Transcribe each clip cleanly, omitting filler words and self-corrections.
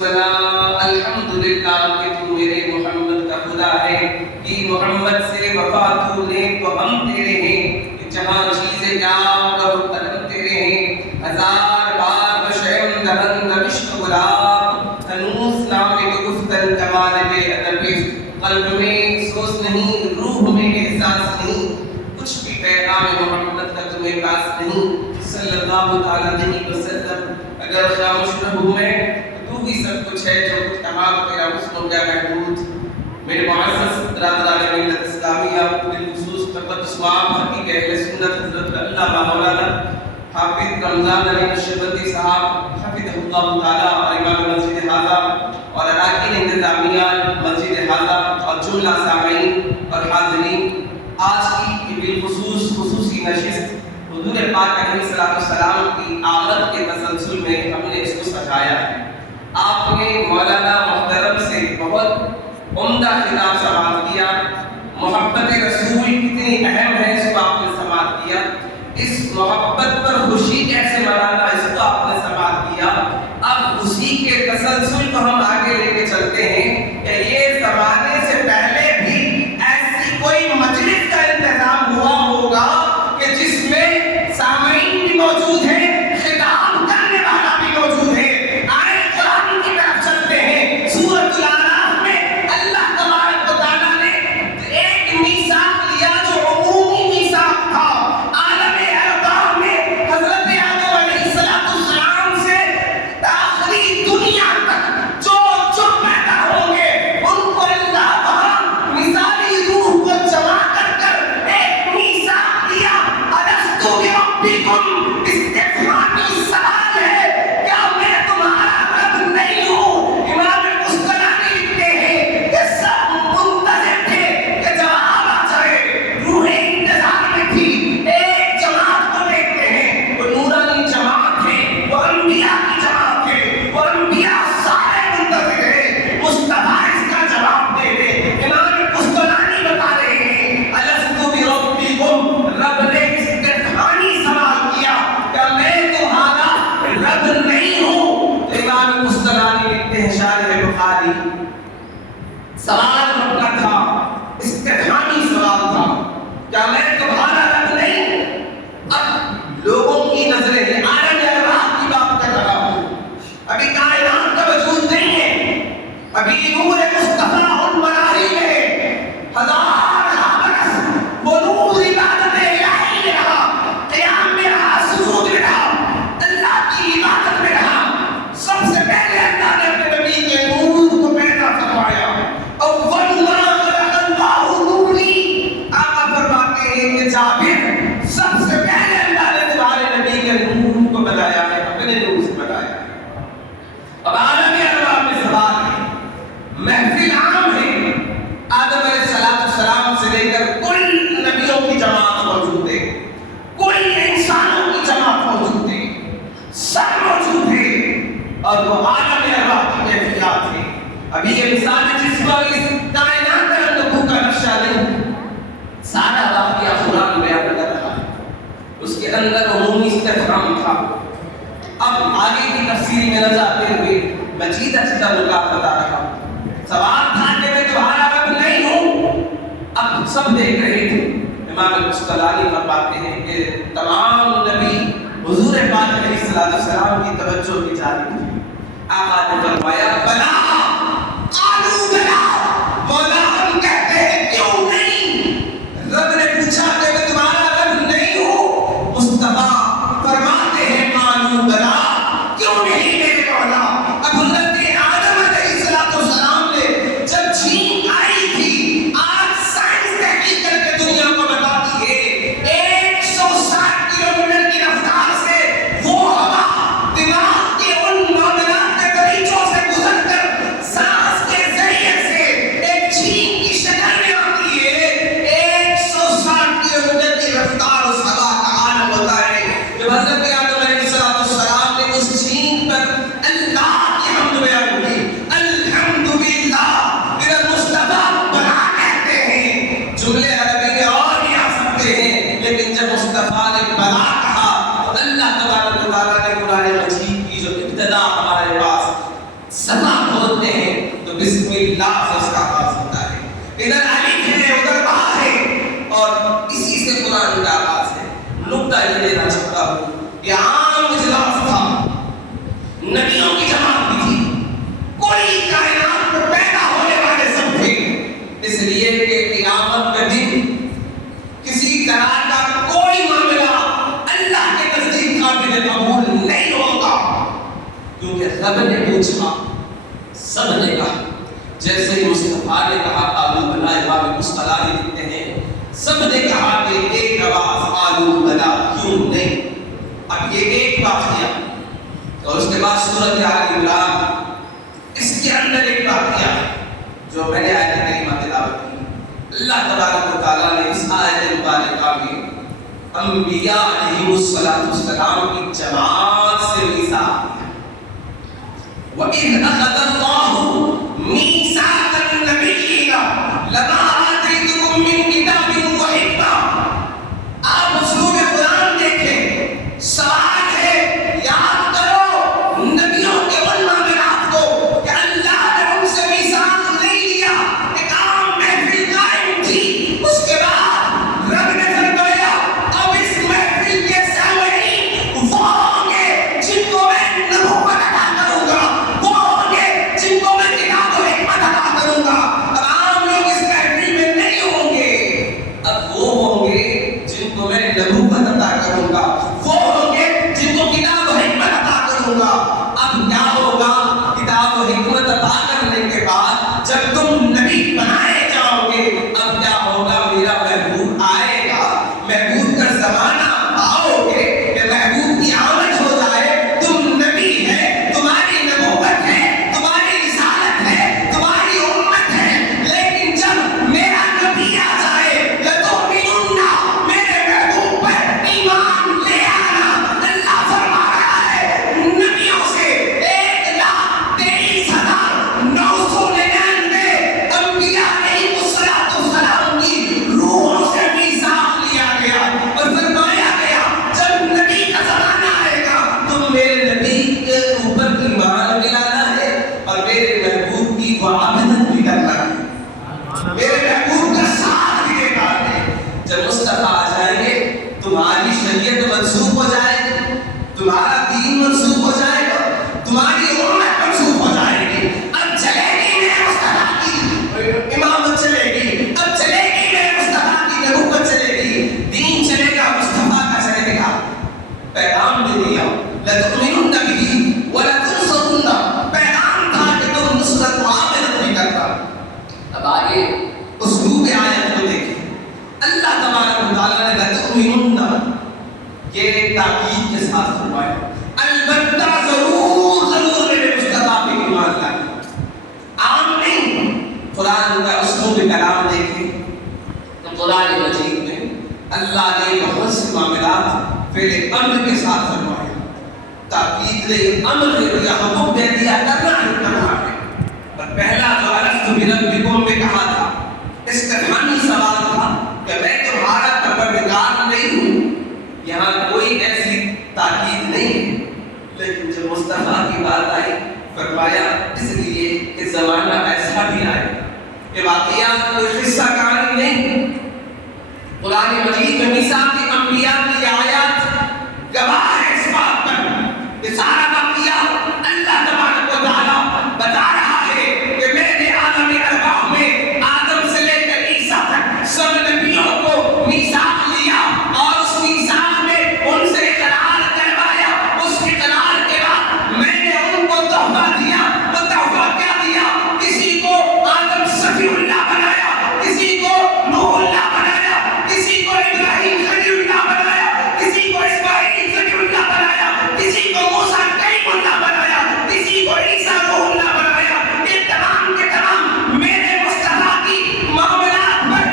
الحمدللہ کہ تو میرے محمد کا خدا ہے کہ محمد سے وفا تو لے تو ہم تیرے ہیں کہ جہاں چیزیں کیا کرو قدم تیرے ہیں ہزار بار بشعم دہن نوشت گلاب ہنوس نام تو گفتن کمال بے ادب قلب میں سوز نہیں روح میں احساس نہیں کچھ بھی پیغام محمد کا تمہیں پاس نہیں صلی اللہ تعالیٰ علیہ وسلم اگر خاموش رہوں میں تو ہی سب کچھ ہے جو کچھ کہا تیرا حسن ہو گیا محمود میرے معزز برادران ملت اسلامیہ بالخصوص تقدس وعام حقیق اہل سنت حضرت علامہ مولانا حافظ رمضان علی نقشبندی صاحب حفظہ اللہ تعالیٰ اور امام مسجد حاضہ اور اراکین انتظامیہ مسجد حاضہ اور جملہ سامعین اور حاضرین آج کی بالخصوص خصوصی نشست حضور پاک علیہ السلام کی آمد کے تسلسل میں ہم نے اس کو سجایا ہے۔ آپ نے مولانا محترم سے بہت عمدہ خطاب سماعت کیا، محبت رسول کتنی اہم ہے اس کو آپ نے سماعت کیا، اس محبت پر خوشی کیسے منانا اس کو آپ نے سماعت کیا۔ اب اسی کے تسلسل کو ہم آگے لے کے چلتے ہیں کہ یہ زمانے سے پہلے بھی ایسی کوئی مجلس کا انتظام ہوا ہوگا کہ جس میں سامعین بھی موجود ہیں، خطاب کرنے والا بھی موجود ہے۔ آئے قرآن کی طرف چلتے ہیں۔ سورۃ الاعراف میں اللہ تبارک و تعالیٰ نے ایک میثاق لیا جو عمومی میثاق تھا۔ عالم ارواح میں حضرت آدم علیہ السلام سے آخری دنیا تک جو پیدا ہوں گے ان کو اللہ وہاں مثالی روح کو جمع کر کر ایک میثاق دیا۔ الستو بربکم استفہامی سوال ہے، کیا میں تمہارا رب نہیں ہوں؟ امام قسطلانی لکھتے ہیں کہ سب منتظر تھے کہ جواب آ جائے، روح انتظار میں تھی۔ ایک جماعت کو دیکھتے ہیں، وہ نورانی جماعت ہے، وہ انبیاء کی جماعت ہے، وہ انبیاء سارے منتظر ہیں مصطفیٰ اس کا جواب دے دے۔ امام قسطلانی بتا رہے ہیں الستو بربکم، رب نے استفہامی سوال کیا کہ میں تمہارا رب نہیں ہوں۔ امام قسطلانی لکھتے ہیں شارح بخاری سوال ربنا تھا، استفہامی سوال تھا، کیا میں تمہارا رب نہیں؟ اب لوگوں کی نظریں ہیں، عالم ارواح کی بات کر رہا ہوں، ابھی کائنات کا وجود نہیں ہے، ابھی نور مصطفیٰ المراحل ہے، ہزارہ برس وہ نور عبادت الہی میں رہا، قیام میں رہا، سجود میں رہا، اللہ کی عبادت میں رہا۔ سب سے پہلے اللہ نے اپنے نبی کے نور کو پیدا فرمایا۔ اول ما خلق اللہ نوری، آقا فرماتے ہیں کہ جابر سب سے پہلے اللہ نے تمہارے نبی کے نور کو بنایا ہے، اپنے نور سے بنایا ہے۔ اب عالم ارواح میں سوال ہے، محفل عام ہے، آدم علیہ السلام سے لے کر کل نبیوں کی جماعت موجود ہے، کل انسانوں کی جماعت موجود ہے، سب موجود ہے، اور وہ عالم ارواح کی کیفیات ہے۔ ابھی یہ مثال ہے جس کو اس کائنات کا نبوت کا نقشہ نہیں، سارا واقعہ قرآن بیان کر رہا ہے، اس کے اندر عمومی استفہام تھا۔ اب آگے کی تفسیر میں نہ جاتے ہوئے مزید اچھا نکات بتا رہا ہوں۔ سوال تھا کہ میں تمہارا رب نہیں ہوں، اب سب دیکھ رہے تھے۔ امام قسطلانی فرماتے ہیں کہ تمام نبی حضور پاک علیہ السلام کی توجہ کی جانب تھی۔ آقا نے فرمایا بلا، قالوا بلا، مولا ہم کہتے ہیں کیوں نہیں؟ رب نے پوچھا کہ میں تمہارا رب نہیں ہوں؟ مصطفیٰ فرماتے ہیں قالوا بلا، کیوں نہیں میرے مولا؟ اب حضرت آدم علیہ السلام نے جب چھین آئی تھی، آج سائنس تحقیق کر کے دنیا کو بتاتی ہے 160 کلومیٹر کی رفتار سے وہ ہوا دماغ کے ان معاملات کے دریچوں سے گزر بولتے ہیں تو بسم اللہ سے اس کا آغاز ہوتا ہے. ادھر الف ہے ادھر با ہے اور اسی سے قرآن کا آغاز ہے. نقطہ یہ دینا چاہتا ہوں کہ عام اجلاس تھا, نبیوں کی جماعت بھی تھی, کوئی کائنات میں پیدا ہونے والے سب تھے, اس لیے کہ قیامت کے دن کسی طرح کا کوئی معاملہ اللہ کے نزدیک قابل قبول نہیں ہوگا, کیونکہ رب نے پوچھا, سب نے کہا, جیسے مصطفیٰ نے کہا قالوا بلا, امام مصطلحی لکھتے ہیں سب نے کہا کہ ایک آواز قالوا بلا, کیوں نہیں. اب یہ ایک واقعہ اور اس کے بعد سورۃ آل عمران, اس کے اندر ایک واقعہ جو میں نے آیت کریمہ تلاوت کی. اللہ تبارک و تعالیٰ نے اس آیت مبارکہ میں انبیاء علیہم السلام کی جماعت سے میثاق کیا. وَإِذْ أَخَذَ اللَّهُ مِيثَاقَ النَّبِيِّينَ لَمَا آتَيْتُكُم مِّن كِتَابٍ وَحِكْمَةٍ. آپ اسلوب قرآن دیکھیں, سوال ہے یاد کرو نبیوں کے ان معاملات کو کہ اللہ نے ان سے میثاق نہیں لیا. ایک عام محفل قائم تھی, اس کے بعد رب نے فرمایا اب اس محفل کے سامعین وہ ہوں گے جن کو میں نبوت عطا کروں گا, وہ ہوں گے جن کو میں کتاب و حکمت عطا کروں گا. اب عام لوگ اس محفل میں نہیں ہوں گے, اب وہ ہوں گے جن کو میں نبوت عطا کروں گا, وہ ہوں گے جن کو کتاب و حکمت عطا کروں گا. اب کیا ہوگا کتاب و حکمت عطا کرنے کے بعد جب تم نبی بنائے جاؤ گے, اب کیا ہوگا, میرا محبوب آئے گا, محبوب کا زمانہ آؤ گے کہ محبوب کی آمد ہو جائے, تم نبی ہے, تمہاری نبوت ہے, تمہاری رسالت ہے, تمہاری امت ہے, لیکن جب میرا نبی آ جائے لَتُؤْمِنُنَّ, میرے محبوب پر ایمان لے آنا. اللہ فرما رہا ہے نبیوں سے 1,23,999 انبیاء علیہم السلام کی روحوں سے میثاق لیا گیا اور فرمایا گیا جب نبی کا زمانہ آئے گا تم میرے نبی کے اوپر ایمان بھی لانا ہے اور میرے محبوب کی معاملت بھی کرنا ہے, میرے محبوب کا ساتھ بھی دینا ہے. جب مصطفیٰ آ جائیں گے تمہاری شریعت منسوخ ہو جائے گی, تمہارا دین منسوخ ہو جائے گا, تمہاری امت منسوخ ہو جائے گی. اب چلے گی میرے مصطفیٰ کی امامت چلے گی, اب چلے گی میرے مصطفیٰ کی نبوت چلے گی, دین چلے گا, مصطفیٰ کا چلے گا. پیغام دے دیا لَتُؤْمِنُنَّ بِهِ وَلَتُنصَرُنَّ, پیغام تھا کہ تم نصرت معاملت بھی کرنا. اب آگے اسلوب آیت کو دیکھیں, اللہ تبارک و تعالیٰ نے لَتُؤْمِنُنَّ یہ تاکید کے ساتھ فرمایا, البتہ ضرور میرے مصطفیٰ پہ ایمان لائیں. عام نہیں, قرآن کا اسلوب کلام دیکھیں تو قرآن مجید میں اللہ نے بہت سے معاملات فعل امر کے ساتھ فرمائے. تاکید نے امر دے دیا, حکم دے دیا, کرنا ہے. اور پہلا جو الست بربکم میں کہا تھا استفہامی سوال تھا کہ میں تمہارا پروردگار نہیں ہوں, یہاں کوئی ایسی تاکید نہیں ہے. لیکن جب مصطفیٰ کی بات آئی فرمایا اس لیے کہ زمانہ ایسا بھی آئے, یہ واقعات کوئی قصہ کہانی نہیں. قرآن مجید میں میثاق انبیاء کی آیات گواہ ہے اس بات پر. یہ سارا واقعہ اللہ تبارک و تعالیٰ بتا رہا ہے کہ میں نے عالم ارواح میں آدم سے لے کر عیسیٰ تک سب نبیوں کو میثاق لیا اور اس میثاق میں ان سے اقرار کروایا. اس اقرار کے بعد میں نے ان کو تحفہ دیا. وہ تحفہ کیا دیا؟ کسی کو آدم صفی اللہ بنایا, کسی کو نوح اللہ بنایا, کسی کو ابراہیم خلیل اللہ بنایا, کسی کو اسماعیل خلیل اللہ بنایا, کسی کو موسیٰ کلیم اللہ بنایا, کسی کو عیسیٰ روح اللہ بنایا. یہ تمام کے تمام میرے مصطفیٰ کی معاملات پر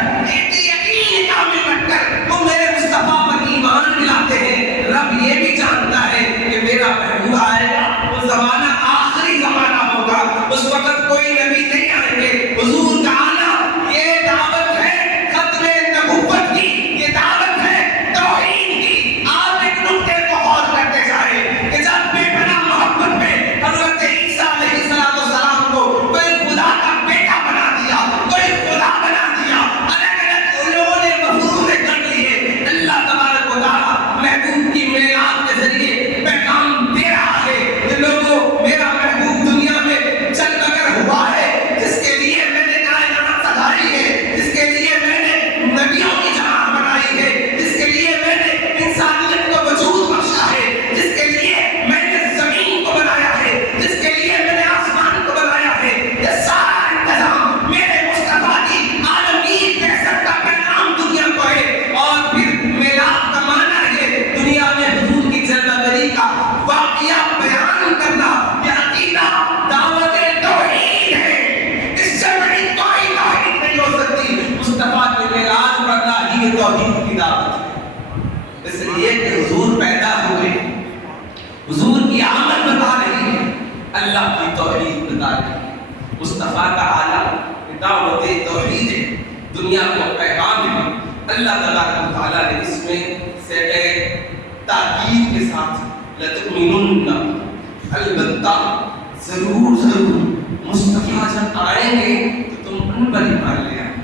یقین کامل رکھ کر وہ میرے مصطفیٰ پر ایمان ملاتے ہیں. رب یہ بھی جانتا ہے کہ میرا محبوب آئے گا, وہ زمانہ آخری زمانہ ہوگا, اس وقت کوئی نبی نہیں آئیں گے. حضور کا آنا یہ دعوت ہے ختم نبوت کی, یہ دعوت ہے توحید کی. آپ ایک نقطے کو غور کرتے جائیں کہ جب بے پناہ محبت میں حضرت عیسیٰ علیہ السلام کو لیے کہ حضور پیدا ہوئے، حضور کی آمد بتا رہی ہے، اللہ کی توحید بتا رہی ہے۔ مصطفیٰ کا آلہ دعوت توحید ہے، دنیا کو پیغام ہے۔ اللہ تبارک و تعالیٰ نے اس میں سے تاکید کے ساتھ لَتُؤْمِنُنَّ، البتہ ضرور مصطفیٰ جب آئیں گے تو تم ان پر ایمان لے آنا،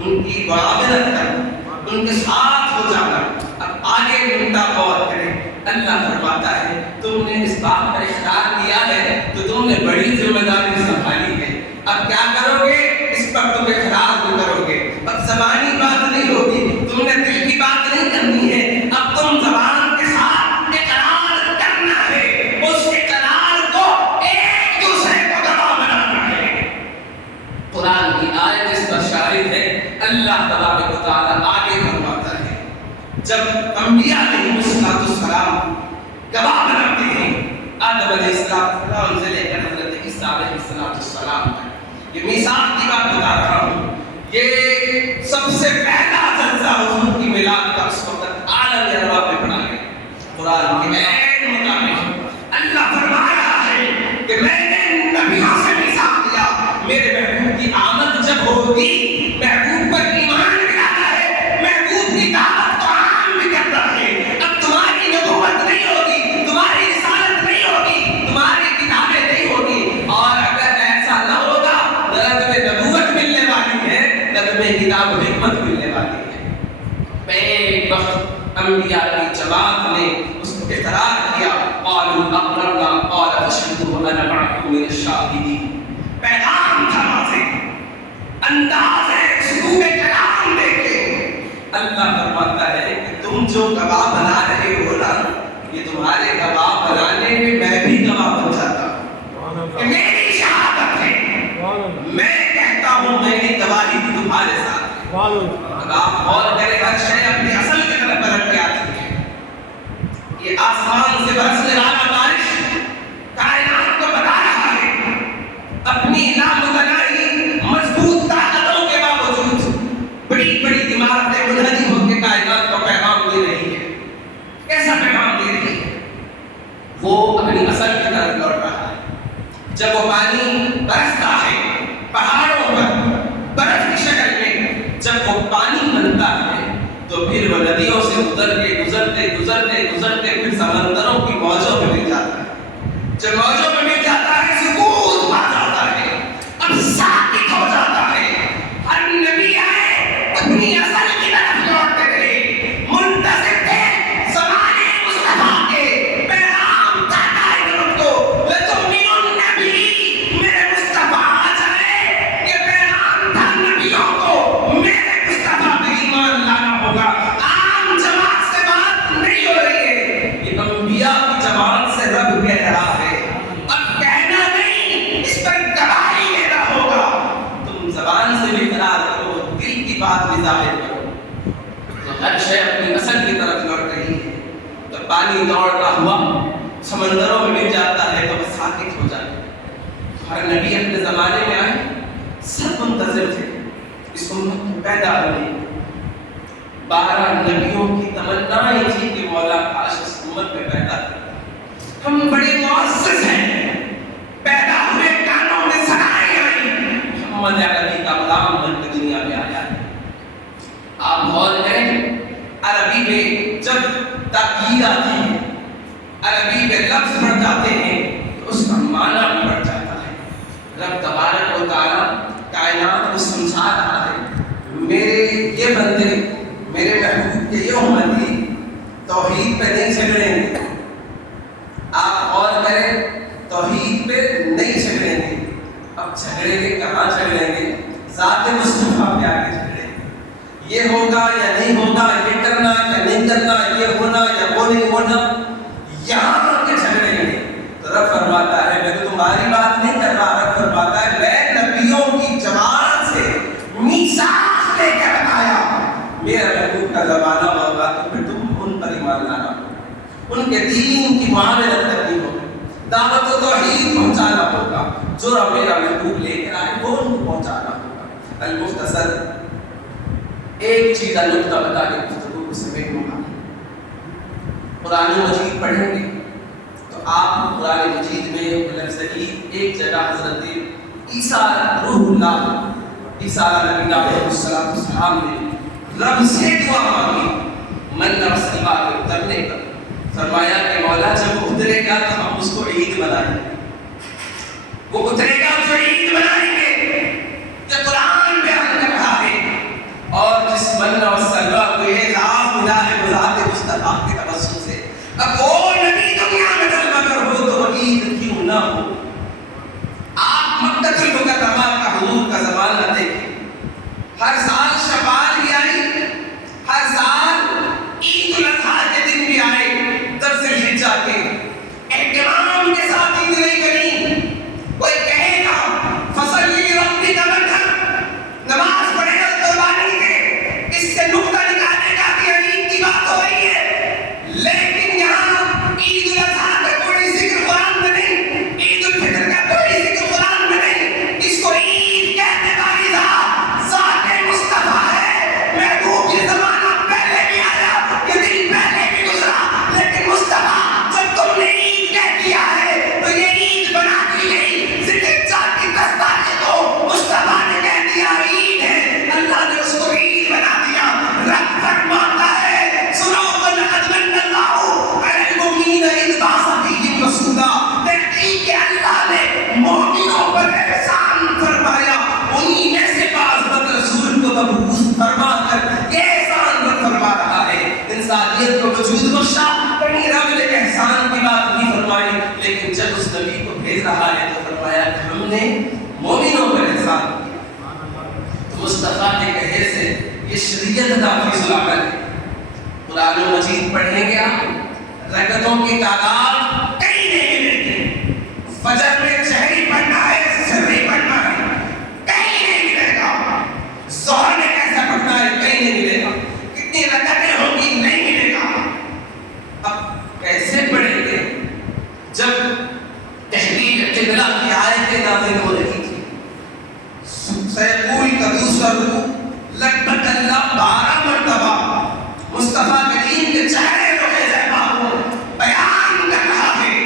ان کی معاملت کرنا، ان کے ساتھ ہو جانا۔ اب آگے نکتہ غور کریں، اللہ فرماتا ہے تم نے اس بات کا اقرار کیا ہے تو تم نے بڑی ذمہ داری سنبھالی ہے، اب کیا کرو گے اس پر تم اقرار بھی کرو گے۔ اب زبانی بات نہیں ہوگی، تم نے دل کی بات نہیں کرنی ہے، اب تم زبان کے ساتھ اقرار کرنا ہے، اس اقرار کو ایک دوسرے کو گواہ بنانا ہے۔ قرآن کی آیت اس پر شاہد ہے۔ اللہ تبارک و تعالیٰ آگے فرماتا ہے جب انبیاء علیہ السلام گواہ بناتے ہیں، آدم علیہ السلام سے لے کر حضرت عیسیٰ علیہ السلام تک، یہ میثاق کی بات بتا رہا ہوں، یہ سب سے پہلا جلسہ حضور کی میلاد کا اس وقت عالم ارواح میں پڑھا گیا۔ قرآن کے عین مطابق اللہ فرما رہا ہے کہ میں نے نبیوں سے میثاق لیا، میرے محبوب کی آمد جب ہوگی، محبوب پر ایمان بھی لانا ہے، محبوب کی دعوت کو عام بھی کرنا ہے۔ اب تمہاری نبوت نہیں ہوگی، تمہاری رسالت نہیں ہوگی، تمہاری کتابیں نہیں ہوگی، اور اگر ایسا نہ ہوگا نہ تمہیں نبوت ملنے والی ہے نہ تمہیں کتاب و حکمت ملنے والی ہے۔ ایک وقت انبیاء کی جماعت نے اس کو اقرار کیا، قالوا اقررنا قال فاشهدوا وانا معكم من الشاهدين۔ پیغام تھا واضح، انداز اسلوب کلام دیکھے۔ اللہ فرماتا ہے کہ تم جو گواہ بنا رہے ہو نا، یہ تمہارے گواہ بنانے میں میں بھی گواہ بن جاتا ہوں، کہ میری شہادت ہے، میں کہتا ہوں میری گواہی بھی تمہارے ساتھ ہے۔ اب آپ غور کریں، ہر شے اپنی اصل کی طرف پلٹ کے آتی ہے۔ یہ آسمان سے برسنے والا بارش کائنات کو بتا رہا ہے، اپنی لامتناہی مضبوط طاقتوں کے باوجود بڑی بڑی عمارتیں منہدم ہو کے کائنات کو پیغام دے رہی ہے۔ کیسا پیغام دے رہی ہے؟ وہ اپنی اصل کی طرف لوٹ رہا ہے۔ جب وہ پانی برستا ہے پہاڑوں پر برف کی شکل میں، جب وہ پانی بنتا ہے تو پھر وہ ندیوں سے اتر کے گزرتے پھر سمندروں کی موجوں میں مل جاتا ہے۔ جب موجوں میں مل جاتا ہے سکوت پا جاتا ہے، اب ثابت ہو جاتا ہے۔ ہر نبی آئے اپنی اصل کی طرف لوٹتے رہے، منتظر تھے زمانے مصطفیٰ کے، پیغام جاتا ہے ان کو، لَتُؤْمِنُنَّ بِهِ، میرے مصطفیٰ آ جائے۔ یہ پیغام تھا نبیوں کو، میرے مصطفیٰ پہ ایمان لانا ہوگا۔ عام جماعت سے بات نہیں ہو رہی ہے، یہ انبیاء کی جماعت سے رب کہہ رہا ہے۔ اب کہنا نہیں، اس پر گواہی دینا ہوگا۔ تم زبان سے بھی اقرار کرو، دل کی بات بھی ظاہر کرو۔ تو ہر شے اپنی اصل کی طرف لوٹ رہی ہے۔ تو پانی دوڑتا ہوا سمندروں میں مل جاتا ہے تو وہ ساکت ہو جاتا ہے۔ ہر نبی اپنے زمانے میں آئے، سب منتظر تھے اس امت کو پیدا ہونے۔ 12 نبیوں کی تمنا یہ تھی کہ مولا کاش اس امت میں پیدا ہو۔ ہم بڑے معزز ہیں، پیدا ہوئے کانوں میں سنائے آئی، محمد عربی کا غلام بن کے دنیا میں آیا ہے۔ آپ غور کریں، عربی میں جب تاکید آتی ہے، عربی میں لفظ بڑھ جاتے ہیں تو اس کا معنی بھی بڑھ جاتا ہے۔ رب تبارک و تعالیٰ کائنات کو سمجھا رہا ہے، میرے یہ بندے، میرے محبوب کے یہ امتی توحید پہ نہیں جھگڑیں گے۔ آپ غور کریں، توحید پہ نہیں جھگڑیں گے۔ اب جھگڑیں گے کہاں جھگڑیں گے؟ ذات مصطفیٰ پہ آگے جھگڑیں گے۔ یہ ہوگا یا نہیں ہوگا، یہ کرنا یا نہیں کرنا، یہ ہونا یا وہ نہیں ہونا، یہاں آ کے جھگڑیں گے۔ تو رب فرماتا ہے میں تو تمہاری بات نہیں کر رہا، رب فرماتا ہے میں نبیوں کی جماعت سے میثاق لے کر آیا، میرا محبوب کا زمانہ ہوگا تو پھر تم ان پر ایمان لانا ہوگا، ان کے دین کی معاملت کرنی ہوگی، دعوت و توحید پہنچانا ہوگا، جو میرا محبوب لے کر آئے وہ ان کو پہنچانا ہوگا۔ المختصر ایک چیز کا نقطہ بتا کے گفتگو کو سمیٹوں گا۔ قرآن مجید پڑھیں گے تو آپ قرآن مجید میں لفظ عید ایک جگہ حضرت عیسیٰ روح اللہ عیسیٰ نبی علیہ السلام نے رب سے دعا مانگی من نفسبا کے اترنے پر، فرمایا کہ مولا جب وہ اترے گا تو ہم اس کو عید منائیں گے، وہ اترے گا تو عید منائیں گے۔ یہ قرآن بیان کر رہا ہے، اور جس من نفسبا کو یہ راز ملا ہے بذات مصطفیٰ کے توسط سے، اب وہ نبی دنیا میں جب اگر ہو تو عید کیوں نہ ہو۔ آپ مکہ المکرمہ کا حضور کا زمانہ دیکھیں، ہر سال شوال بھی آئی، ہر سال عید الاضحیٰ کے دن بھی آئے، 10 ذی الحجہ کے اہتمام کے ساتھ عید نہیں کریں۔ کوئی کہے گا فصلی لربک ونحر، نماز پڑھے اور قربانی دے، اس سے نقطہ نکالنے کا کہ عید کی بات ہو رہی ہے، لیکن یہاں عید الاضحیٰ کا کوئی ذکر قرآن میں نہیں، عید الفطر کا کوئی ذکر قرآن میں نہیں۔ اس کو عید کہنے والی ذات مصطفیٰ ہے۔ محبوب یہ زمانہ پہلے بھی آیا، یہ دن پہلے بھی گزرا، لیکن مصطفیٰ جب تم نے عید کہہ دیا ہے تو یہ عید بنا دی گئی۔ ذکر چاہ کی 10 تاریخ کو مصطفیٰ نے کہہ دیا عید ہے، اللہ نے اس کو عید بنا دیا۔ رب فرماتا ہے سنو وَلَقَدْ مَنَّ اللَّهُ عَلَى الْمُؤْمِنِينَ إِذْ بَعَثَ فِيهِمْ رَسُولًا، تحقیق کہ اللہ نے مومنوں پر احسان فرمایا، انہی میں سے بعض رسول کو مبعوث فرما کر یہ احسان فرما رہا ہے، انسانیت کو وجود بخشا۔ کہیں رب نے احسان کی بات نہیں فرمائی، لیکن جب اس نبی کو بھیج رہا ہے تو فرمایا کہ ہم نے مومنوں پر احسان کیا۔ تو مصطفیٰ کے کہے سے یہ شریعت نافذ العمل ہے۔ قرآن مجید پڑھیں گے آپ، رکعتوں کی تعداد کہیں نہیں ملے گی، فجر میں شہری پڑھنا ہے سری پڑھنا ہے کہیں نہیں ملے گا، ظہر میں کیسا پڑھنا ہے کہیں نہیں ملے گا، کتنی رکعتیں ہوں گی نہیں ملے گا۔ اب کیسے پڑھیں گے جب تحلیل قبلہ کی آیتیں نازل ہو رہی تھی؟ سیقول کا دوسرا رکوع لگ بھگ اللہ 12 مرتبہ مصطفیٰ کریم کے چہرے روحے زیبا کو بیان کر رہا ہے،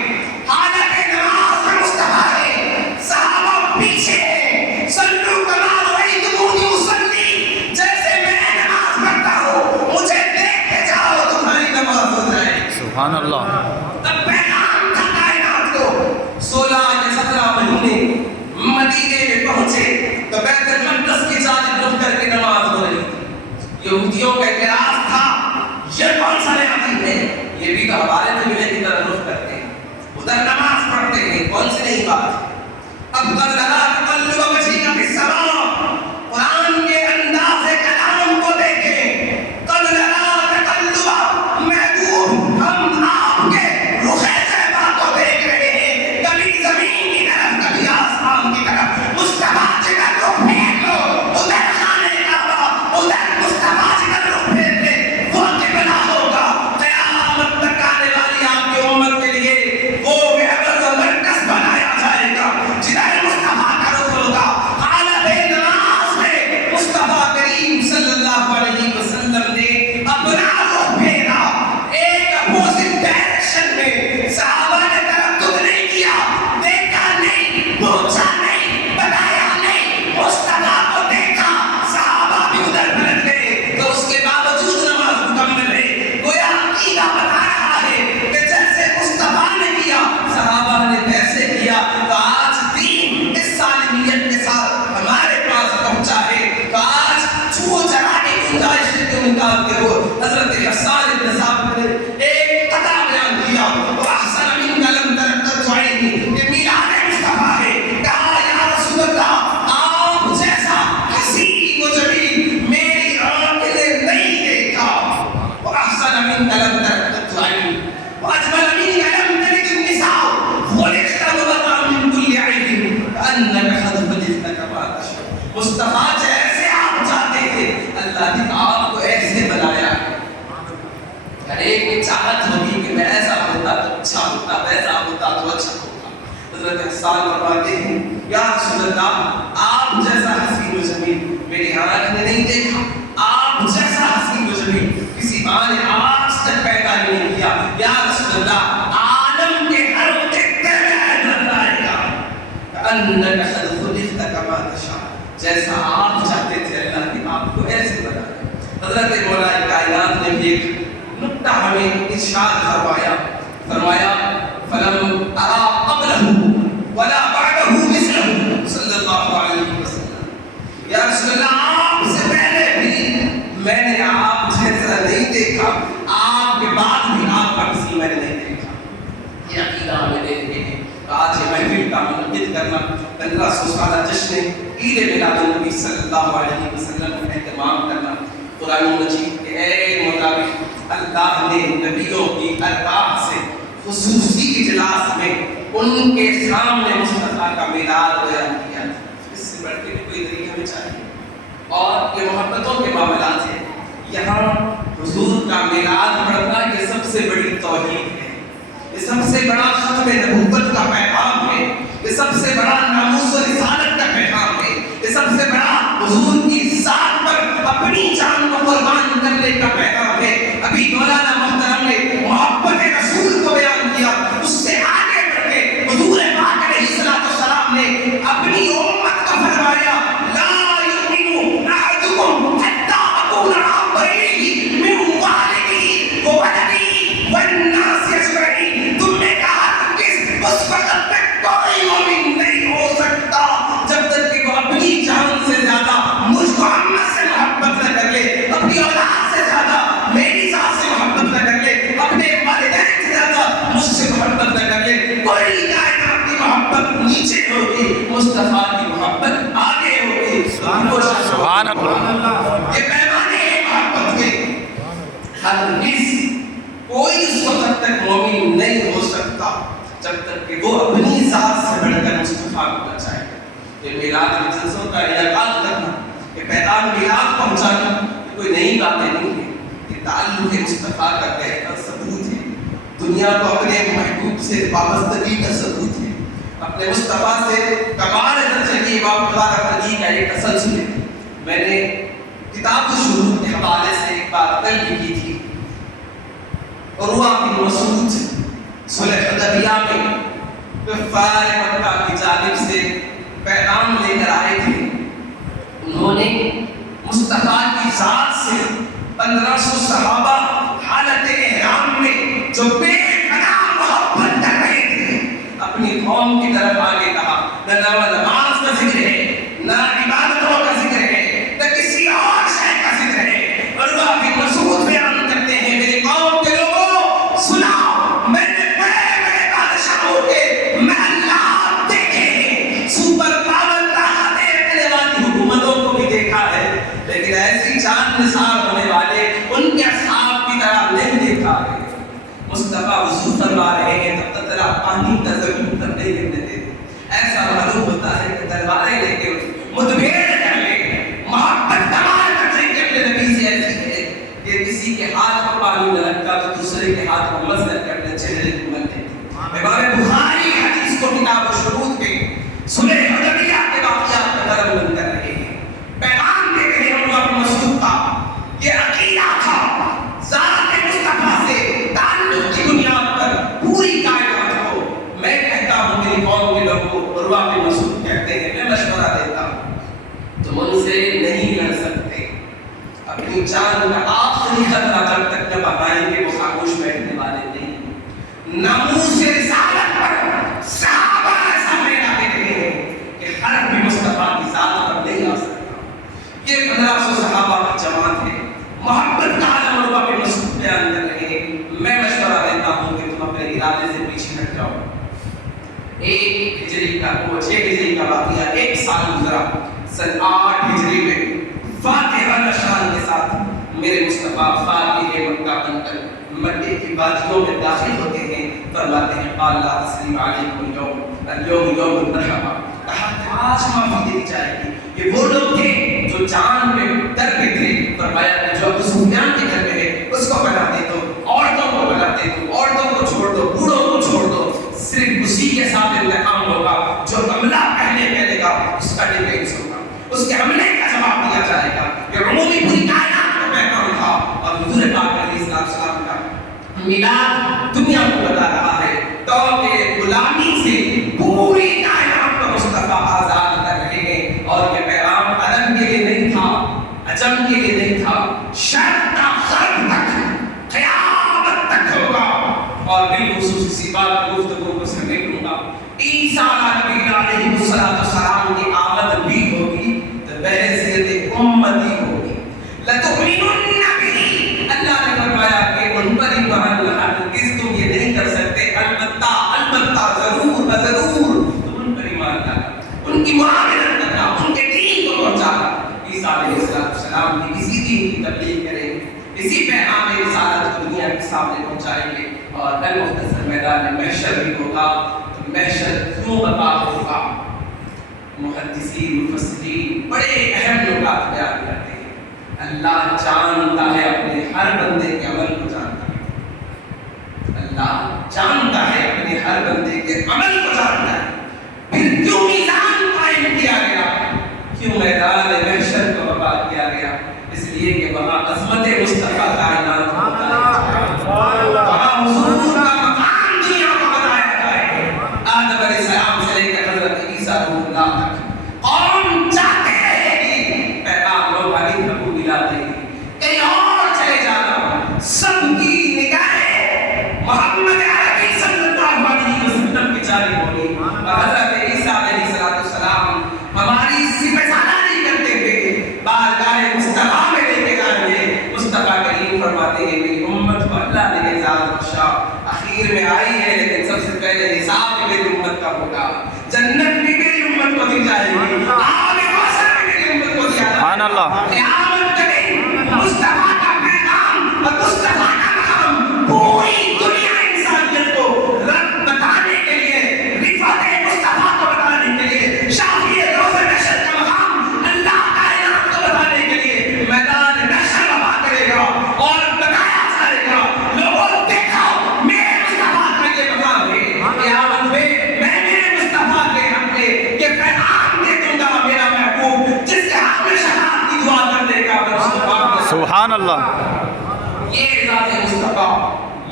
حالت نماز میں مصطفیٰ ہے، صحابہ پیچھے ہیں، صلو کما رأیتمونی اصلی، جیسے میں نماز پڑھتا ہوں مجھے دیکھ کے جاؤ تمہاری نماز ہو جائے۔ سبحان اللہ۔ تب پیغام تھا کائنات کو۔ 16 یا 17 مہینے مدینے میں پہنچے تو بیت المقدس کی جانب رخ کر کے نماز ہو رہی تھی۔ یہودیوں کا اعتراض تھا یہ کون سا نعمت ہے، یہ بھی تو ہمارے قبلے کی طرف رخ کرتے ہیں، ادھر نماز پڑھتے ہیں، کون سی نئی بات ہے۔ اب قد نرى تقلب وجهك في السماء، قرآن کے انداز کلام کو دیکھیں، قد نرى تقلب، محبوب ہم آپ کے رخ زیبا کو دیکھ رہے ہیں، کبھی زمین کی طرف کبھی آسمان کی طرف، مصطفیٰ جدھر رخ پھیر لو ادھر خانہ کعبہ، ادھر مصطفیٰ جدھر رخ پھیر لے وہ قبلہ ہوگا۔ قیامت تک آنے والی آپ کی امت کے لیے وہ محور و مرکز بنایا جائے گا جدھر مصطفیٰ کا رخ ہوگا۔ حالت نماز میں مصطفیٰ کریم صلی اللہ علیہ وسلم نے اپنا رخ پھیرا ایک اپوزٹ ڈائریکشن میں، صحابہ نے تردد نہیں کیا، دیکھا نہیں، پوچھا نہیں، بتایا نہیں، مصطفیٰ کو دیکھا، صحابہ بھی ادھر پلٹ گئے، تو اس کے باوجود نماز مکمل ہے۔ گویا عقیدہ بتا رہا ہے کہ جیسے مصطفیٰ نے کیا صحابہ نے ویسے کیا، تو آج دین اس سالمیت کے ساتھ ہمارے پاس پہنچا ہے، تو آج چھو چرا کی گنجائش کے نکالتے ہو۔ حضرت حسان بن ثابت نے ایک قطع بیان کیا، وَأَحْسَنَ مِنْكَ لَمْ تَرَدَّدْ عَيْنِي، یہ میلاد مصطفیٰ ہے، کہا یا رسول اللہ آپ جیسا حسین و جمیل میری آنکھ نے نہیں دیکھا۔ وَأَحْسَنَ مِنْكَ لَمْ تَرَدَّدْ عَيْنِي وَأَجْمَلَ مِنْكَ لَمْ تَلِدِ النِّسَاءُ خُلِقْتَ مُبَرَّأً مِنْ كُلِّ عَيْبٍ كَأَنَّكَ قَدْ خُلِقْتَ كَمَا تَشَاءُ۔ مصطفیٰ جیسے آپ چاہتے تھے اللہ نے آپ کو ایسے بنایا۔ ہر ایک کی چاہت ہوگی کہ میں ایسا ہوتا تو اچھا ہوتا، ویسا ہوتا تو اچھا ہوتا۔ حضرت حسان فرماتے ہیں یا رسول اللہ آپ جیسا حسین و جمیل میری آنکھ نے نہیں دیکھا، آپ جیسا حسین و جمیل کسی ماں نے آج تک پیدا نہیں کیا۔ یا حضرت مولا کائنات نے بھی ایک نکتہ ہمیں ارشاد فرمایا فلم ارا قبلہ ولا بعدہ مثلہ صلی اللہ علیہ وسلم، یا رسول اللہ آپ سے پہلے بھی میں نے آپ جیسا نہیں دیکھا، آپ کے بعد بھی آپ کا مثل میں نے نہیں دیکھا۔ یہ عقیدہ ہمیں دے رہے ہیں۔ آج یہ محفل کا منعقد کرنا 1500 سالہ جشن عید میلاد النبی صلی اللہ علیہ وسلم کا اہتمام کرنا، قرآن مجید کے اے مطابق اللہ نے نبیوں کی ارواح سے خصوصی اجلاس میں ان کے سامنے مصطفیٰ کا میلاد بیان کیا۔ اس سے بڑھ کے کوئی دلیل ہمیں چاہیے؟ اور یہ محبتوں کے معاملات ہیں، یہاں حضور کا میلاد پڑھنا یہ سب سے بڑی توحید ہے، یہ سب سے بڑا ختم نبوت کا پیغام ہے، یہ سب سے بڑا ناموس و رسالت کا پیغام ہے، یہ سب سے بڑا حضور کی ذات پر اپنی جان کو قربان کرنے کا پیغام ہے۔ ابھی مولانا محترم نے محبت رسول کو بیان کیا، اس سے آگے بڑھ کے حضور پاک علیہ الصلوۃ والسلام نے اپنی امت کو فرمایا لا یؤمن احدکم حتی اکون احب الیہ من والدہ وولدہ والناس اجمعین۔ تم نے کہا اس وقت تک کوئی مومن نہیں ہو سکتا جب تک کہ وہ اپنی جان سے زیادہ مجھ محمد سے محبت نہ کر لے، اپنی اولاد سے زیادہ میری ذات سے محبت نہ کر لے، اپنے والدین سے زیادہ مجھ سے محبت نہ کر لے۔ کوئی کائنات کی محبت نیچے ہوگی، مصطفیٰ کی محبت آگے ہوگی۔ سبحان اللہ۔ یہ پیمانے ہیں محبت کے۔ ہرگز کوئی اس وقت تک مومن نہیں ہو سکتا جب تک کہ وہ اپنی ذات سے بڑھ کر مصطفیٰ کو بچائے۔ یہ میلاد کے جلسوں کا انعقاد کرنا، یہ پیغام میلاد پہنچانا یہ کوئی نئی باتیں نہیں ہے، یہ تعلق مصطفیٰ کا گہرا ثبوت ہے، دنیا کو اپنے محبوب سے وابستگی کا ثبوت ہے، اپنے مصطفیٰ سے کمال درجے کی وابستگی کا ایک تسلسل ہے۔ میں نے کتاب الشروط کے حوالے سے ایک بات کل لکھی تھی۔ عروہ بن مسعود صلح حدیبیہ میں کفار مکہ کی جانب سے پیغام لے کر آئے تھے، انہوں نے مصطفیٰ کی ذات سے 1500 صحابہ حالت احرام میں جو بے پناہ محبت کر رہے تھے، اپنی قوم کی طرف آگے کہا نہ نماز کا ذکر ہے، نہ عبادتوں کا ذکر ہے، نہ کسی اور شے کا ذکر ہے۔ عروہ بن مسعود بیان کرتے ہیں میری قوم کے لوگوں سناؤ، میں نے بڑے بڑے بادشاہوں کے محلات دیکھے ہیں، سپر پاور طاقتیں رکھنے والی حکومتوں کو بھی دیکھا ہے، لیکن ایسی جان نثار ہونے والے ان کے اصحاب کی طرح نہیں دیکھا ہے۔ مصطفیٰ حضور فرما رہے ہیں تب تک تیرا پانی کا زمین پر نہیں گرنے دیتے۔ ایسا معلوم ہوتا ہے کہ تلواریں لے کے متبھیر کر لے، محبت تمام کرنے کے اپنے نبی سے ایسی ہے کہ کسی کے ہاتھ پر پانی نہ لگتا تو دوسرے کے ہاتھ پر مسجد کے اپنے چہرے کو ملتے۔ امام بخاری حدیث کو کتاب الشروط کے صلح حدیبیہ کے واقعات کا درم بند کر رہے ہیں، پیغام دے رہے ہیں عروہ بن مسعود کا۔ یہ عقیدہ تھا ذات مصطفیٰ سے تعلق کی بنیاد پر پوری کائنات کو۔ میں کہتا ہوں میری قوم کے لوگوں، عروہ بن مسعود کہتے ہیں میں مشورہ دیتا ہوں تم ان سے نہیں لڑ سکتے، اپنی جان کا آخری خطرہ جب تک نہ بہائیں گے وہ خاموش بیٹھنے والے نہیں۔ ناموس رسالت پر صحابہ ایسا میرا دیکھ رہے ہیں کہ ہر بھی مصطفیٰ کی ذات پر نہیں آ سکتا۔ یہ 1500 صحابہ کی جماعت ہے، محبت کا عالم عروہ بن مسعود بیان کر رہے ہیں۔ میں مشورہ دیتا ہوں کہ تم اپنے ارادے سے پیچھے ہٹ جاؤ۔ 1 ہجری کا 6 ہجری کا واقعہ، ایک سال گزرا، سن 8 ہجری میں فاتحہ نشان کے ساتھ میرے مصطفیٰ فاتح مکہ بن کر مکے کی وادیوں میں داخل ہوتے ہیں، فرماتے ہیں قال لا تسلیم علیکم اليوم اليوم یوم المرحمہ۔ کہا کہ آج معافی دی جائے گی۔ یہ وہ لوگ تھے جو جان میں ڈر پہ تھے، فرمایا کہ جو ابو سفیان کے گھر میں ہے اس کو بنا دے دو، عورتوں کو بنا دے دو، عورتوں کو چھوڑ دو، بوڑھوں کو چھوڑ دو، صرف اسی کے ساتھ انتقام ہوگا جو حملہ پہلے کرے گا اس کا ڈیفینس ہوگا، اس کے حملے کا جواب دیا جائے گا۔ یہ عمومی پوری کائنات کا پیغام تھا اور حضور پاک علیہ السلام کا میلاد دنیا کو بتا رہا ہے تو کہ غلامی سے پوری کائنات کو مصطفیٰ آزاد کر رہے ہیں۔ اور یہ پیغام عرب کے لیے نہیں تھا، عجم کے لیے نہیں تھا، شرق محنت کرنا، ان کے دین کو پہنچانا. عیسیٰ علیہ السلام کی اسی دین کی تبلیغ کریں گے، اسی پیغام رسالت کو دنیا کے سامنے پہنچائیں گے. اور المختصر میدان محشر بھی ہوگا. تو محشر کیوں برپا ہوگا؟ محدثین مفسرین بڑے اہم نکات بیان کرتے ہیں. اللہ جانتا ہے اپنے ہر بندے کے عمل کو جانتا ہے. اللہ جانتا ہے اپنے ہر بندے کے عمل کو جانتا ہے. پھر کیوں میزان قائم کیا گیا؟ کیوں میدان محشر کو برپا کیا گیا؟ اس لیے کہ وہاں عظمت مصطفیٰ کائنات ہوتا ہے، وہاں حضور کا مقام دنیا کو بتایا جائے. آدم علیہ السلام سے لے کر حضرت عیسیٰ روح اللہ تک قوم چاہتے ہیں کہ پیغام روحانی نبو ملاتے ہیں، کہیں اور چلے جانا. سب کی نگاہیں محمد عربی صلی اللہ علیہ وسلم کی جانب ہوگی. اور حضرت عیسیٰ علیہ السلام ہماری سپہسالاری کرتے ہوئے بارگاہ مصطفیٰ میں لے کے جائیں گے. مصطفیٰ کریم فرماتے ہیں میری امت کو اللہ نے اعزاز بخشا، اخیر میں آئی ہے لیکن سب سے پہلے حساب میری امت کا ہوگا. جنت بھی میری امت کو دی جائے گی، آب کوثر بھی میری امت کو دیا جائے گا. قیامت کے دن مصطفیٰ کا پیغام اور مصطفیٰ کا مقام پوری دنیا انسانیت کو رب بتانے کے لیے، رفعت مصطفیٰ کو بتانے کے لیے، شافی روز محشر کا مقام اللہ کائنات کو بتانے کے لیے میدان محشر برپا کرے گا اور بتایا جائے گا. لوگوں دیکھو میرے مصطفیٰ کا یہ مقام ہے. قیامت میں میں میرے مصطفیٰ کے حق میں یہ پیغام دے دوں گا. میرا محبوب جس کے حق میں شفاعت کی دعا کر دے گا، سبحان اللہ. یہ ذات مصطفیٰ،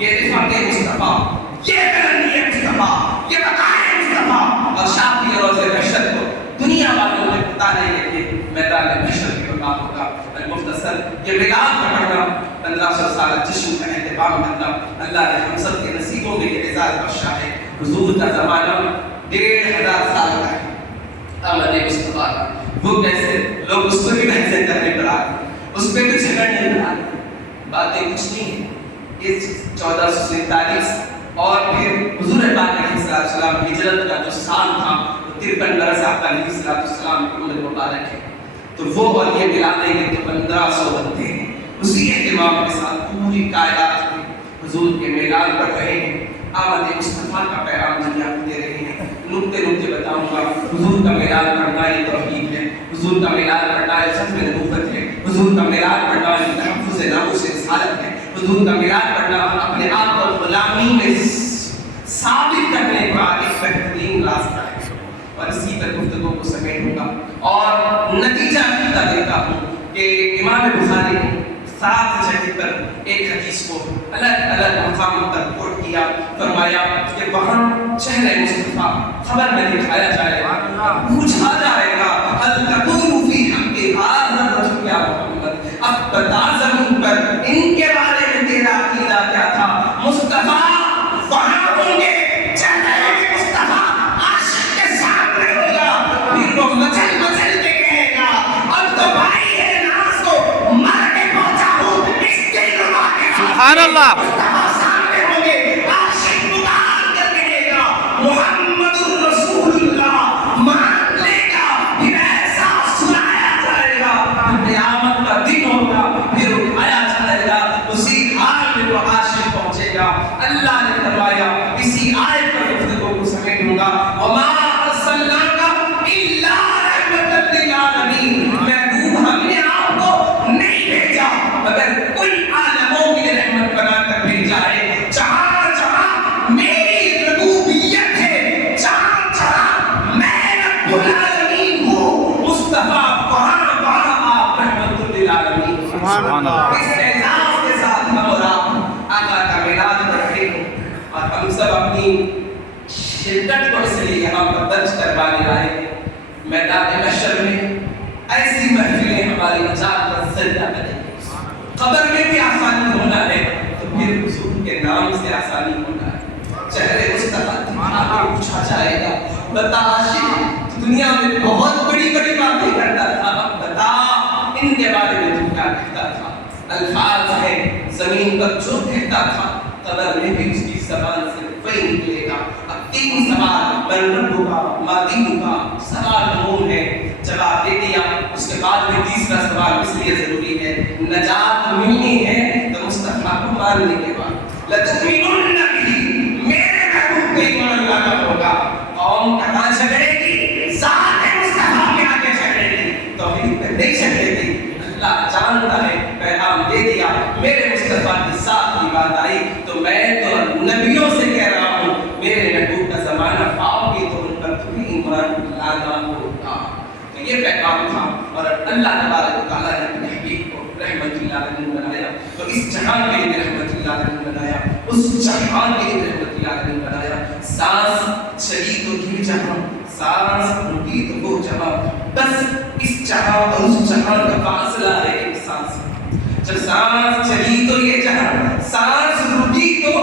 یہ رفعت مصطفیٰ، یہ بلندی مصطفیٰ، یہ بقائے مصطفیٰ اور شافی روز محشر کو دنیا والوں میں بتانے کے لیے میدان محشر کی برپا ہوگا. المختصر یہ میلاد کا پڑھنا، 1500 سال جشن کا اہتمام کرنا اللہ نے ہم سب کے نصیبوں میں یہ اعزاز بخشا ہے. حضور کا زمانہ 1500 سال کا ہے. آمد مصطفیٰ کا وہ کیسے لوگ اس کو بھی بحثیں کرنے پر آ گئے، اس پہ بھی جھگڑنے پر آ گئے. باتیں کچھ نہیں ہیں. یہ 1447 اور پھر حضور پاک علیہ السلام ہجرت کا جو سال تھا 53 برس آپ علیہ السلام کی عمر مبارک ہے. تو وہ اور یہ ملا لیں گے تو 1500 بنتے ہیں. اسی اہتمام کے ساتھ پوری کائنات میں حضور کے میلاد پڑھ رہے ہیں، آمد مصطفیٰ کا پیغام دنیا کو دے رہے ہیں. نقطے بتاؤں گا. حضور کا میلاد پڑھنا یہ توحید ہے، حضور کا میلاد پڑھنا یہ ختم نبوت ہے، حضور کا میلاد پڑھنا یہ تحفظ ناموس رسالت ہے، حضور کا میلاد پڑھنا اپنے آپ کو غلامی میں ثابت کرنے کا ایک بہترین راستہ ہے. اور اسی پر گفتگو کو سمیٹوں گا اور نتیجہ نکلتا دیتا ہوں کہ امام بخاری نے 7 جگہ پر ایک حدیث کو الگ الگ مقام پر کوٹ کیا. فرمایا کہ وہاں چہرے مصطفیٰ خبر میں دکھایا جائے گا، پوچھا جائے گا هل تقول في حق هذا الرجل يا محمد، اب بتا زمین پر ان کے بارے میں تیرا عقیدہ کیا تھا. مصطفیٰ وہاں ہوں گے، چہرے مصطفیٰ عاشق کے سامنے ہوگا، پھر وہ مچل مچل کے کہے گا اب تو بھائی ہے ناز کو مر کے پہنچا ہوں اس دل ربا کے. سبحان اللہ. مصطفیٰ سامنے ہوں گے، عاشق پکار کر کہے گا محمد الرسول اللہ، مان لے گا. پھر ایسا سنایا جائے گا، قیامت کا دن ہوگا، پھر اٹھایا جائے گا، اسی حال میں وہ عاشق پہنچے گا. اللہ نے فرمایا اسی آیت پر گفتگو کو سمیٹوں گا. وما ارسلناک الا رحمۃ للعالمین، محبوب ہم نے آپ کو نہیں بھیجا مگر کل عالموں کی رحمت بنا کر بھیجا ہے. جہاں جہاں میری ربوبیت ہے، جہاں جہاں میں رب العالمین ہوں، مصطفیٰ وہاں وہاں آپ رحمۃ للعالمین. سبحان اللہ. اس اعزاز کے ساتھ ہم اور آپ آقا کا میلاد پڑھتے ہیں اور ہم سب اپنی شدت کو اس لیے یہاں پر درج کروانے آئے. میدان محشر میں ایسی محفلیں ہماری نجات کا ذریعہ بنے گی. قبر میں بھی آسانی ہونا ہے تو پھر حضور کے نام سے آسانی ہونا ہے. چہرے مصطفیٰ دکھا کر پوچھا جائے گا بتا عاشق دنیا میں بہت بڑی بڑی باتیں کرتا تھا، بتا ان کے بارے میں تو کیا کہتا تھا. الفاظ ہے زمین پر جو کہتا تھا قبر میں بھی اس کی زبان سے وہی نکلے گا. اب 3 سوال من ربک ما دینک، سوال عموم ہے، جواب دے دیا۔ اس کے بعد میں تیسرا سوال اس لیے ضروری ہے، نجات ملنی ہے تو مصطفیٰ کو ماننے کے بعد لتؤمنن بہ، میرے محبوب کا ایمان لانا ہوگا۔ قوم کہاں جھگڑے گی؟ ذات مصطفیٰ کے آگے جھگڑے گی، توحید پہ نہیں جھگڑے گی۔ اللہ جانتا ہے، پیغام دے دیا، میرے مصطفیٰ کی ساتھ کی بات آئی تو میں تو نبیوں سے کہہ رہا ہوں، میرے محبوب کا زمانہ پاؤ گے تو ان پر تمہیں ایمان لانا ہوگا۔ تو یہ پیغام تھا، اور اللہ تبارک و تعالیٰ نے اپنے حبیب کو رحمت اللہ علیہ بنایا، تو اس جہان کے لیے رحمت اللہ علیہ بنایا، اس جہان کے لیے رحمت اللہ علیہ بنایا۔ سانس چلی تو یہ جہاں، سانس رکی تو وہ جہاں، بس اس جہاں اور اس جہان کا فاصلہ ہے ایک سانس۔ جب سانس چلی تو یہ جہاں، سانس رکی تو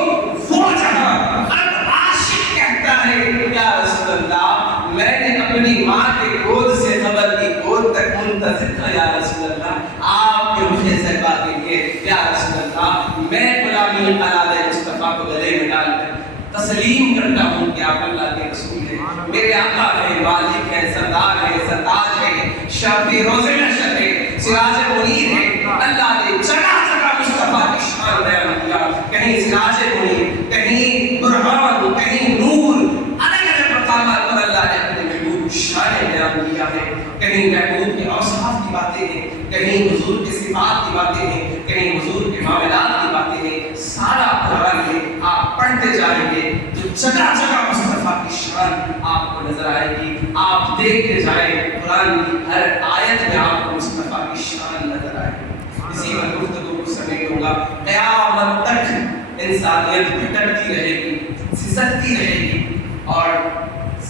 وہ جہاں۔ اب عاشق کہتا ہے یا رسول اللہ، میں نے اپنی ماں کے گود سے قبر کی گود تک منتظر تھا یا رسول اللہ، آپ کے مجھے صحبہ کے لیے یا رسول اللہ، میں غلامی قلادہ مصطفیٰ کو گلے میں ڈال کر تسلیم کرتا ہوں کہ آپ اللہ کے رسول ہیں، میرے آقا ہیں، مالک ہیں، سردار ہیں، سرداج ہیں، شافی روز محشر ہیں، سراج منیر ہیں۔ اللہ نے جگہ جگہ مصطفیٰ کی شان بیان کیا، کہیں سراج منیر، کہیں برہان، کہیں نور، الگ الگ مقامات پر اللہ نے اپنے محبوب کی شان بیان کیا ہے۔ کہیں محبوب کے اوصاف کی باتیں ہیں، کہیں حضور کے صفات کی باتیں ہیں، کہیں حضور کے معاملات کی باتیں ہیں۔ سارا قرآن ہے، آپ پڑھتے جائیں گے تو جگہ جگہ مصطفیٰ کی شان آپ کو نظر آئے گی۔ آپ دیکھتے جائیں قرآن کی ہر آیت میں آپ کو مصطفیٰ کی شان نظر آئے گی۔ اسی میں گفتگو کو سمیٹوں گا، قیامت تک انسانیت بھٹکتی رہے گی، سسکتی رہے گی، اور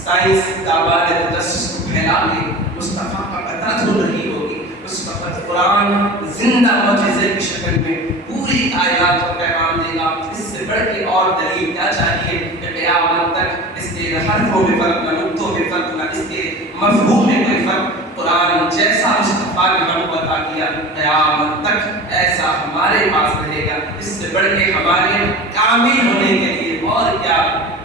سائنس دعوان تجسس کو پھیلا کے مصطفیٰ کا پتہ تو نہیں ہوگی۔ اس وقت قرآن زندہ معجزے کی شکل میں پوری کائنات کو پیغام دے گا۔ اس سے بڑھ کے اور دلیل کیا چاہیے کہ قیامت تک اس کے حرفوں میں فرق نہ، نقطوں میں فرق نہ، اس کے مفہوم میں کوئی فرق، قرآن جیسا مصطفیٰ نے ہم کو عطا کیا قیامت تک ایسا ہمارے پاس رہے گا۔ اس سے بڑھ کے ہمارے کامل ہونے کے لیے اور کیا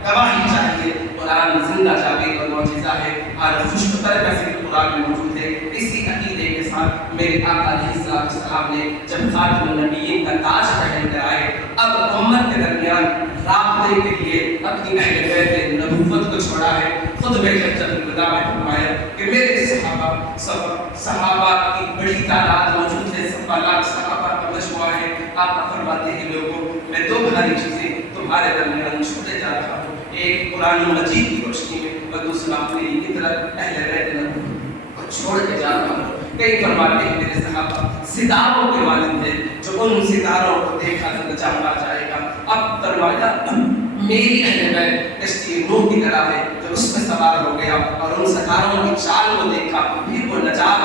گواہی چاہیے؟ قرآن زندہ جاوید اور معجزہ ہے، اور خوشک طرح کا ذکر قرآن میں موجود ہے۔ اسی عقیدے کے ساتھ میرے آقا علیہ السلام نے جب خاتم النبیین کا تاج پہن کر آئے، اب امت کے درمیان رابطے کے لیے اپنی اہل بیت نبوت کو چھوڑا ہے۔ خود حجۃ الوداع میں فرمایا کہ میرے صحابہ کی بڑی تعداد موجود ہے، 1.25 لاکھ صحابہ کا مجموعہ ہے۔ آپ فرماتے ہیں لوگوں، میں 2 بھاری چیزیں تمہارے درمیان چھوڑے جا رہا ہوں، ایک قرآن مجید کی روشنی میں، اور دوسرا اپنی فطرت اہل بیت نبوت کو چھوڑ کے جا رہا ہوں۔ کئی فرماتے ہیں میرے صحابہ ستاروں کے مانند ہیں، جو ان ستاروں کو دیکھا تو نجات جائے گا۔ اب فرمایا میری اہل بیت کشتی نوح کی طرح ہے، جو اس میں سوار ہو گیا اور ان ستاروں کی چال کو دیکھا، پھر وہ نجات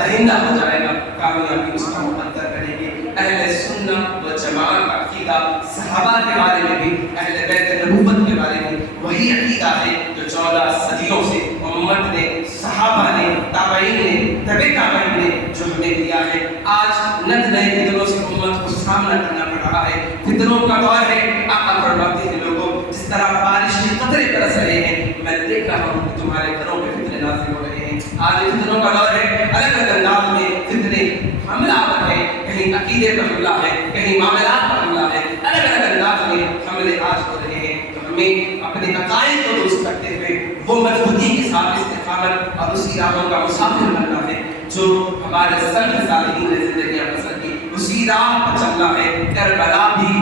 دہندہ ہو جائے گا، کامیابی اس کا مقدر کرے گی۔ اہل سنت و جماعت کا عقیدہ صحابہ کے بارے میں بھی، اہل بیت نبوت کے بارے میں وہی عقیدہ ہے جو 14 صدیوں سے امت نے، صحابہ نے، تابعین نے، تبع تابعین نے جو ہمیں دیا ہے۔ آج نت نئے فتنوں سے امت کو سامنا کرنا پڑ رہا ہے، فتنوں کا دور ہے۔ آقا فرماتے ہیں لوگوں، جس طرح بارش کے قطرے برس رہے ہیں، میں دیکھ رہا ہوں کہ تمہارے گھروں میں فتنے نازل ہو رہے ہیں۔ آج فتنوں کا دور ہے، الگ الگ انداز میں فتنے حملہ آور ہے، کہیں عقیدے پر حملہ ہے، کہیں معاملات پر حملہ ہے، الگ الگ انداز میں حملے آج ہو رہے ہیں۔ تو ہمیں اپنے عقائد کو درست کرتے ہوئے وہ مضبوطی کے ساتھ استقامت اور اسی راہوں کا مسافر بننا ہے جو ہمارے سلف صالحین نے زندگیاں بسر کی، اسی راہ پر چلنا ہے۔ کربلا بھی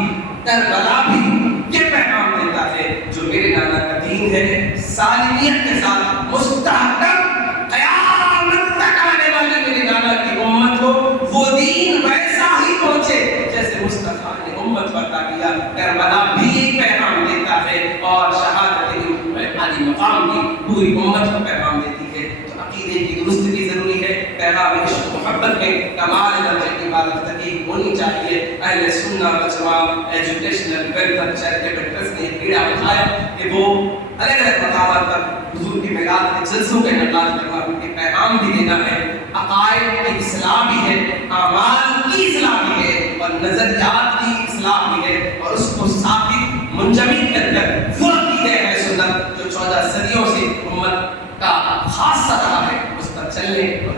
یہ پیغام دیتا ہے جو میرے نانا کا دین ہے، سالمیت کے ساتھ مستحکم قیامت تک آنے والے میرے نانا کی امت کو وہ دین ویسا ہی پہنچے جیسے مصطفیٰ نے امت کو عطا کیا۔ کربلا بھی ایک پیغام دیتا ہے، اور شہادت علی مقام کی پوری امت کو پیغام دیتی ہے۔ تو عقیدے کی درستگی ضروری ہے، پیغام عشق و محبت میں کمال درجے کی بالادستی ہونی چاہیے۔ اہل سنت و جماعت ایجوکیشنل ویلفیئر چیریٹیبل ٹرسٹ نے بیڑا اٹھایا کہ وہ الگ الگ مقامات پر حضور کی میلاد کے جلسوں کا انعقاد کرنا، کہ پیغام بھی دینا ہے، عقائد کی اصلاح بھی ہے، اعمال کی اصلاح بھی ہے، اور نظریات کی اصلاح بھی ہے، اور اس کو ثابت منجمد کر وہ عقیدہ اہل سنت جو 14 صدی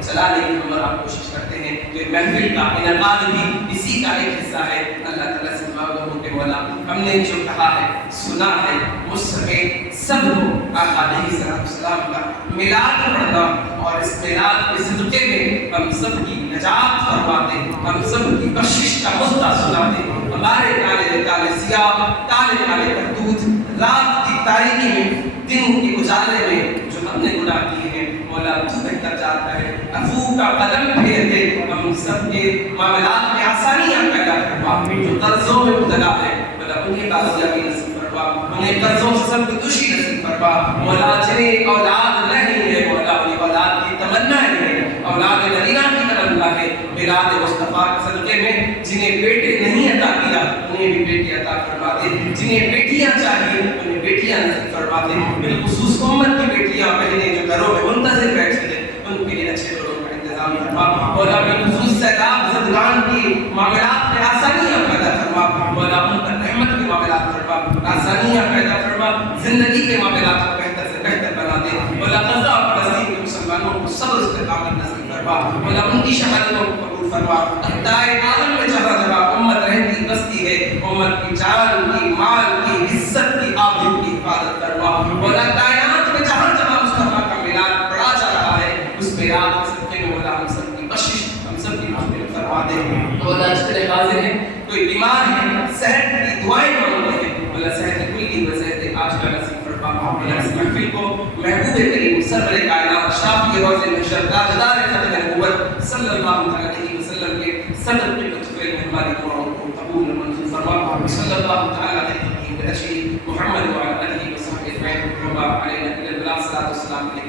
چلانے کی ہم اور آپ کوشش کرتے ہیں. تو یہ محفل کا انعقاد بھی اسی کا ایک حصہ ہے. اللہ تعالیٰ سے مانگا ہو کہ مولا ہم نے جو کہا ہے سنا ہے مجھ سمیت سب کو آقا علیہ السلام کا میلاد پڑھنا اور اس میلاد کے صدقے میں ہم سب کی نجات فرما دے, ہم سب کی بخشش کا مدعا سنا دے. ہمارے کالے کالے سیاہ کالے کالے کرتوت رات کی تاریکی میں دن کے اجالے میں جو ہم نے گناہ کیے ہیں مولا تو بہتر جانتا ہے. عفو کا قدم پھیر دے, ہم سب کے معاملات میں آسانیاں پیدا کروا. جو قرضوں میں مبتلا ہے مولا انہیں کامیابی نصیب فرما, انہیں قرضوں سے سب کشی نصیب فرما. مولا جنہیں اولاد نہیں ہے مولا انہیں اولاد کی تمنا ہے, اولاد نرینہ کی تمنا ہے. میلاد مصطفیٰ کے صدقے میں جنہیں بیٹے نہیں عطا کیا انہیں بھی بیٹے عطا فرما دے, جنہیں بیٹیاں چاہیے انہیں بیٹیاں نصیب فرما دے. بالخصوص امت کی بیٹیاں بہنیں جو گھروں میں منتظر بیٹھی ہیں ان کے لیے اچھے لوگوں کا انتظام فرما. مولا بالخصوص سیلاب زدگان کی معاملات میں آسانیاں پیدا فرما. مولا ان پر رحمت کے معاملات فرما, آسانیاں پیدا فرما, زندگی کے معاملات کو بہتر سے بہتر بنا دے. مولا غزہ اور فلسطین کے مسلمانوں کو صبر استقامت نصیب فرما. مولا ان کی شہادتوں کو قبول فرما. خدائے عالم میں جگہ جگہ امت رہتی بستی ہے, امت کی جان کی مال کی عزت کی آبرو کی حفاظت فرما. مولا کائنات میں جہاں جہاں مصطفیٰ کا میلاد پڑھا جا رہا ہے اس میلاد کے صدقے میں مولا ہم سب کی بخشش ہم سب کی مغفرت فرما دے. مولا جتنے حاضر ہیں کوئی بیمار ہے صحت کی دعائیں مانگ رہے ہیں مولا صحت کلی و صحت عاجلہ نصیب فرما. مولا اس محفل کو محبوب کریم سرور کائنات شافی روز محشر تاجدار ختم نبوت صلی اللہ علیہ وسلم کے صدر کے لطف مہربانی دعاؤں کو قبول منظور فرما. صلی اللہ تعالی علیہ وسلم محمد وعلی آلہ وصحبہ اجمعین. وبارک علینا الصلاۃ والسلام.